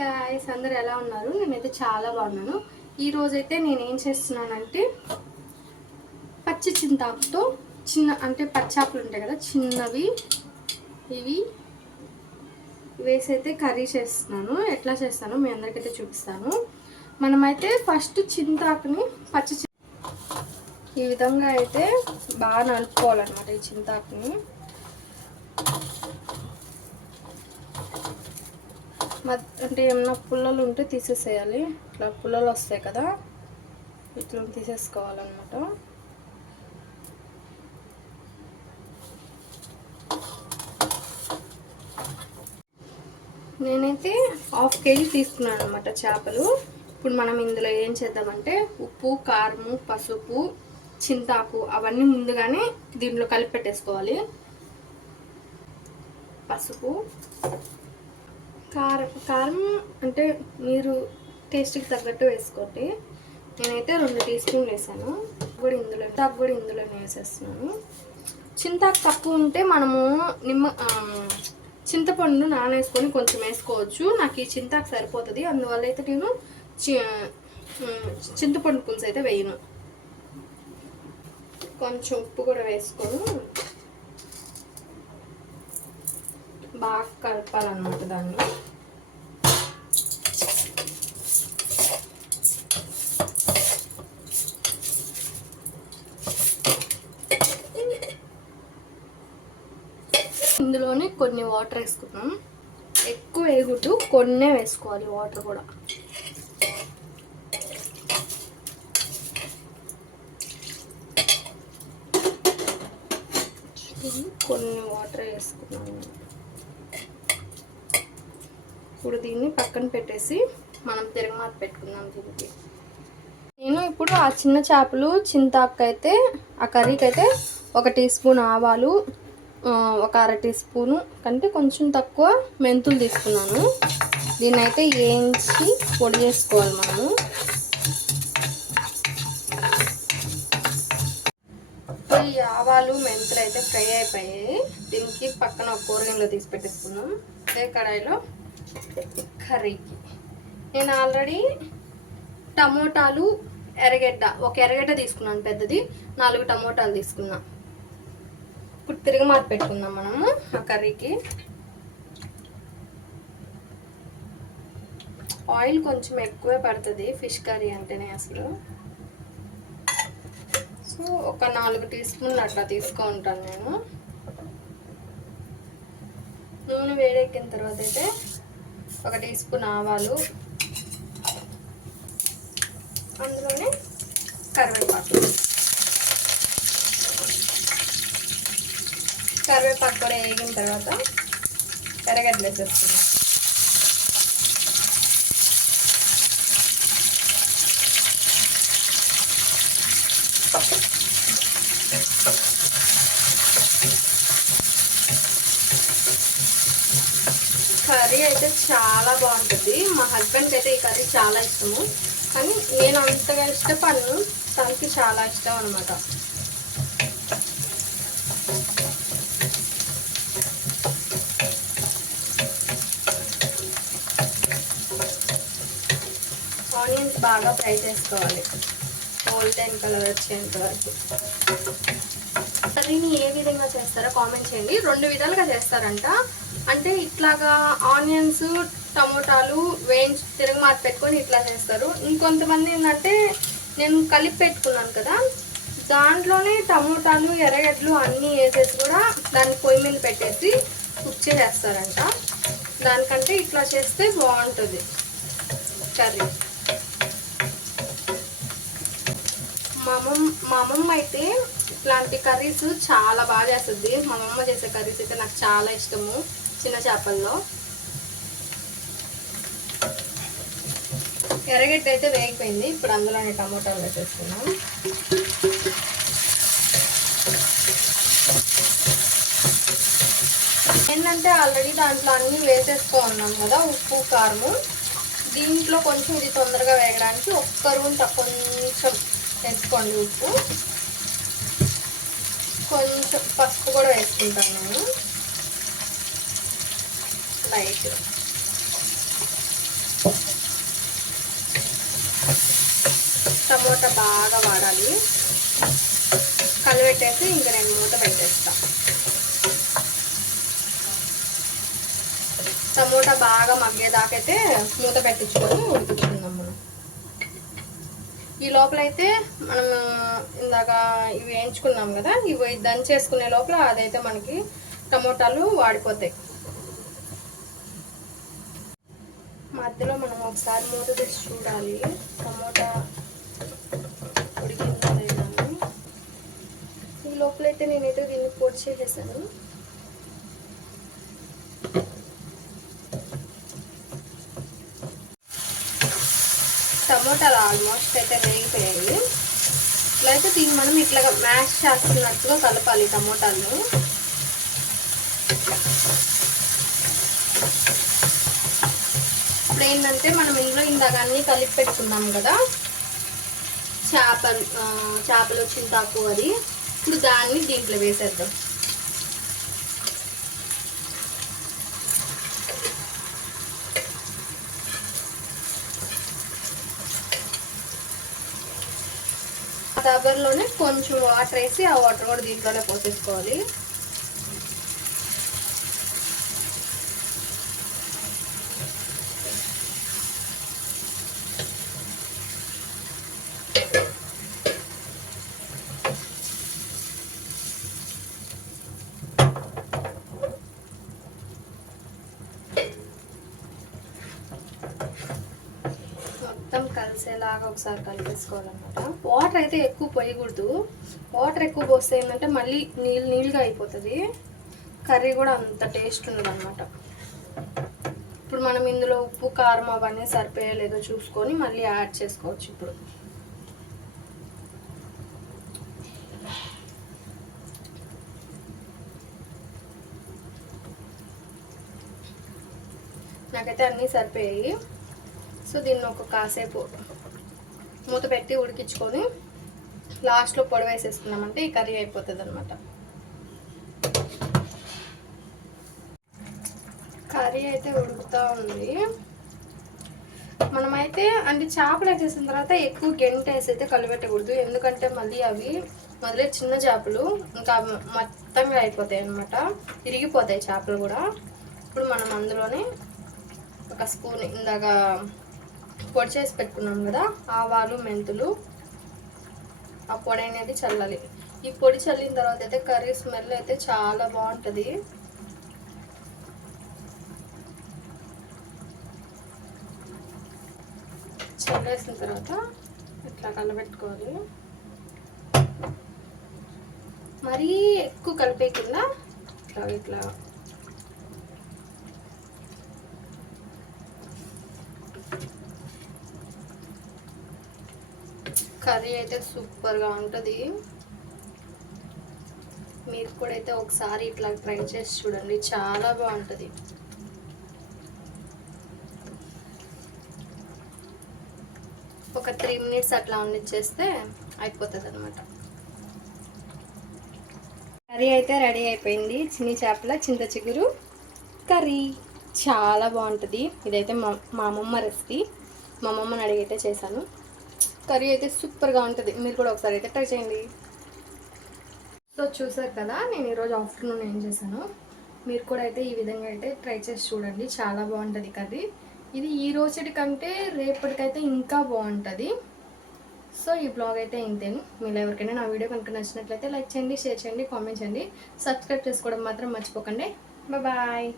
Guys అందరు ఎలా ఉన్నారు? నేనైతే చాలా బాగున్నాను. ఈ రోజైతే నేను ఏం చేస్తున్నానంటే పచ్చి చింతాకుతో చిన్న అంటే పచ్చాపులు ఉంటాయి కదా చిన్నవి ఇవి వేసి అయితే కర్రీ చేస్తున్నాను. ఎట్లా చేస్తాను మీ అందరికైతే చూపిస్తాను. మనమైతే ఫస్ట్ చింతాకుని పచ్చి ఈ విధంగా అయితే బాగా నలుపుకోవాలన్నమాట ఈ చింతాకుని. అంటే ఏమన్నా పుల్లలు ఉంటే తీసేసేయాలి. ఇట్లా పుల్లలు వస్తాయి కదా ఇట్లా తీసేసుకోవాలన్నమాట. నేనైతే హాఫ్ కేజీ తీసుకున్నాను అనమాట చేపలు. ఇప్పుడు మనం ఇందులో ఏం చేద్దామంటే ఉప్పు కారము పసుపు చింతాకు అవన్నీ ముందుగానే దీంట్లో కలిపి పెట్టేసుకోవాలి. పసుపు కారం కారం అంటే మీరు టేస్ట్కి తగ్గట్టు వేసుకోండి. నేనైతే రెండు టీ స్పూన్లు వేసాను. కూడా ఇందులో చింతాకు కూడా ఇందులోనే వేసేస్తున్నాను. చింతాకు తక్కువ ఉంటే మనము నిమ్మ చింతపండు నానేసుకొని కొంచెం వేసుకోవచ్చు. నాకు ఈ చింతాకు సరిపోతుంది. అందువల్ల అయితే నేను చి- చింతపండు పులుసు అయితే వేయను. కొంచెం ఉప్పు కూడా వేసుకొని బాగా కలపాలన్నమాట దాన్ని ఇందులోనే కొన్ని వాటర్ వేసుకున్నాం ఎక్కువ వేయకూడదు కొన్నే వేసుకోవాలి వాటర్ కూడా. కొన్ని వాటర్ వేసుకున్నాను ఇప్పుడు దీన్ని పక్కన పెట్టేసి మనం తిరగమాత పెట్టుకుందాం దీనికి. నేను ఇప్పుడు ఆ చిన్న చేపలు చింతాకు అయితే ఆ కర్రీకి అయితే ఒక టీ స్పూన్ ఆవాలు ఒక అర టీ స్పూను కంటే కొంచెం తక్కువ మెంతులు తీసుకున్నాను. దీన్ని అయితే వేయించి పొడి చేసుకోవాలి మనము. ఈ ఆవాలు మెంతులు అయితే ఫ్రై అయిపోయాయి. దీనికి పక్కన ఒక కూరగాయలో తీసి పెట్టేసుకున్నాం అదే కడాయిలో కర్రీకి నేను ఆల్రెడీ టమోటాలు ఎర్రగడ్డ ఒక ఎర్రగడ్డ తీసుకున్నాను పెద్దది. నాలుగు టమోటాలు తీసుకున్నాను ఇప్పుడు తిరిగి మాత పెట్టుకుందాం మనము ఆ కర్రీకి. ఆయిల్ కొంచెం ఎక్కువే పడుతుంది ఫిష్ కర్రీ అంటేనే అసలు. సో ఒక నాలుగు టీ స్పూన్లు అట్లా తీసుకుంటాను నేను. నూనె వేడెక్కిన తర్వాత అయితే ఒక టీ స్పూన్ ఆవాలు అందులోనే కరివేపాకు. కరివేపాకు కూడా వేగిన తర్వాత ఎర్రగడ్డలు వేసేస్తుంది కర్రీ అయితే చాలా బాగుంటుంది. మా హస్బెండ్కి అయితే ఈ కర్రీ చాలా ఇష్టము. కానీ నేను అంతగా ఇష్టపడను. తనకి చాలా ఇష్టం అనమాట ఆనియన్స్ బాగా ఫ్రై చేసుకోవాలి. గోల్డెన్ కలర్ వచ్చేంత వరకు. కర్రీని ఏ విధంగా చేస్తారో కామెంట్ చేయండి. రెండు విధాలుగా చేస్తారంట. అంటే ఇట్లాగా ఆనియన్స్ టమోటాలు వేయించి తిరగమాత పెట్టుకొని ఇట్లా చేస్తారు. ఇంకొంతమంది ఏంటంటే నేను కలిపి పెట్టుకున్నాను కదా. దాంట్లోనే టమోటాలు ఎర్రగడ్డలు అన్నీ వేసేసి కూడా దాన్ని పొయ్యి మీద పెట్టేసి కుక్ చేసేస్తారంట. దానికంటే ఇట్లా చేస్తే బాగుంటుంది. కర్రీ. మా అమ్మమ్మ మా అమ్మమ్మ అయితే ఇట్లాంటి కర్రీస్ చాలా బాగా చేస్తుంది. మా అమ్మమ్మ చేసే కర్రీస్ అయితే నాకు చాలా ఇష్టము చిన్న చేపల్లో. ఎర్రగడ్డ అయితే వేగిపోయింది. ఇప్పుడు అందులోనే టమోటాలు వేసేస్తున్నాం ఏంటంటే ఆల్రెడీ దాంట్లో అన్నీ వేసేసుకో ఉన్నాం కదా ఉప్పు కారము. దీంట్లో కొంచెం ఇది తొందరగా వేగడానికి ఒక్క రూమ్ కొంచెం వేసుకోండి ఉప్పు. కొంచెం పసుపు కూడా వేసుకుంటాను నేను. లైట్. టమోటా బాగా వాడాలి. కలిపెట్టేసి ఇంకా నేను మూత పెట్టేస్తా. టమోటా బాగా మగ్గేదాకైతే మూత పెట్టించుకొని ఉడికించుకుందాం. ఈ లోపల అయితే మనం ఇందాక ఇవి వేయించుకున్నాం కదా ఇవి దంచేసుకునే లోపల అదైతే మనకి టమోటాలు వాడిపోతాయి. మధ్యలో మనం ఒకసారి మూత తెచ్చి చూడాలి. టమోటా ఉడికిందా ఈ లోపలైతే నేనైతే దీన్ని పొడి చేసేసాను. టమోటాలు ఆల్మోస్ట్ అయితే వేగిపోయాయి. ఇట్లయితే దీన్ని మనం ఇట్లా మ్యాష్ చేస్తున్నట్టుగా కలపాలి టమోటాలు. ఇప్పుడు ఏంటంటే మనం ఇందులో ఇందాక అన్నీ కలిపి పెట్టుకున్నాం కదా. చేపలు చేపలు చేపలు చింతాకు అది. ఇప్పుడు దాన్ని దీంట్లో వేసేద్దాం. రబ్బర్లోనే కొంచెం వాటర్ వేసి ఆ వాటర్ కూడా దీంట్లోనే పోసేసుకోవాలి మొత్తం బాగా ఒకసారి కలిపేసుకోవాలన్నమాట. వాటర్ అయితే ఎక్కువ పోయకూడదు. వాటర్ ఎక్కువ పోస్తే ఏంటంటే మళ్ళీ నీళ్ళు నీళ్ళుగా అయిపోతుంది. కర్రీ కూడా అంత టేస్ట్ ఉండదన్నమాట. ఇప్పుడు మనం ఇందులో ఉప్పు కారం అవన్నీ సరిపోయలేదో చూసుకొని మళ్ళీ యాడ్ చేసుకోవచ్చు ఇప్పుడు. నాకైతే అన్నీ సరిపోయాయి. సో దీన్ని ఒక కాసేపు మూత పెట్టి ఉడికించుకొని లాస్ట్లో పొడి వేసేసుకున్నామంటే ఈ కర్రీ అయిపోతుంది అనమాట కర్రీ అయితే ఉడుకుతూ ఉంది. మనమైతే అంటే చేపలు వేసేసిన తర్వాత ఎక్కువ గెంట వేసి అయితే కలిపెట్టకూడదు. ఎందుకంటే మళ్ళీ అవి మొదలే చిన్న చేపలు ఇంకా మొత్తం అయిపోతాయి అనమాట ఇరిగిపోతాయి చేపలు కూడా. ఇప్పుడు మనం అందులోనే ఒక స్పూన్ ఇందాక పొడి చేసి పెట్టుకున్నాం కదా ఆవాలు మెంతులు ఆ పొడి అనేది చల్లాలి. ఈ పొడి చల్లిన తర్వాత అయితే కర్రీ స్మెల్ అయితే చాలా బాగుంటుంది. చల్లేసిన తర్వాత ఇట్లా కలబెట్టుకోవాలి. మరీ ఎక్కువ కలిపేయకుండా ఇట్లా ఇట్లా కర్రీ అయితే సూపర్గా ఉంటుంది. మీరు కూడా అయితే ఒకసారి ఇట్లా ట్రై చేసి చూడండి చాలా బాగుంటుంది. ఒక త్రీ మినిట్స్ అట్లా ఉండిచ్చేస్తే అయిపోతుంది అనమాట కర్రీ అయితే రెడీ అయిపోయింది. చిన్ని చేపల చింత చిగురు కర్రీ. చాలా బాగుంటుంది. ఇదైతే మా మా అమ్మమ్మ రెసిపీ. మా అమ్మమ్మని అడిగైతే చేశాను. కర్రీ అయితే సూపర్గా ఉంటుంది. మీరు కూడా ఒకసారి అయితే ట్రై చేయండి. సో చూసారు కదా నేను ఈరోజు ఆఫ్టర్నూన్ ఏం చేశాను? మీరు కూడా అయితే ఈ విధంగా అయితే ట్రై చేసి చూడండి. చాలా బాగుంటుంది కర్రీ. ఇది ఈ రోజుటి కంటే రేపటికైతే ఇంకా బాగుంటుంది. సో ఈ బ్లాగ్ అయితే ఇంతే. మీరు ఎవరికైనా నా వీడియో కనుక నచ్చినట్లయితే లైక్ చేయండి షేర్ చేయండి కామెంట్ చేయండి. సబ్స్క్రైబ్ చేసుకోవడం మాత్రం మర్చిపోకండి. బాయ్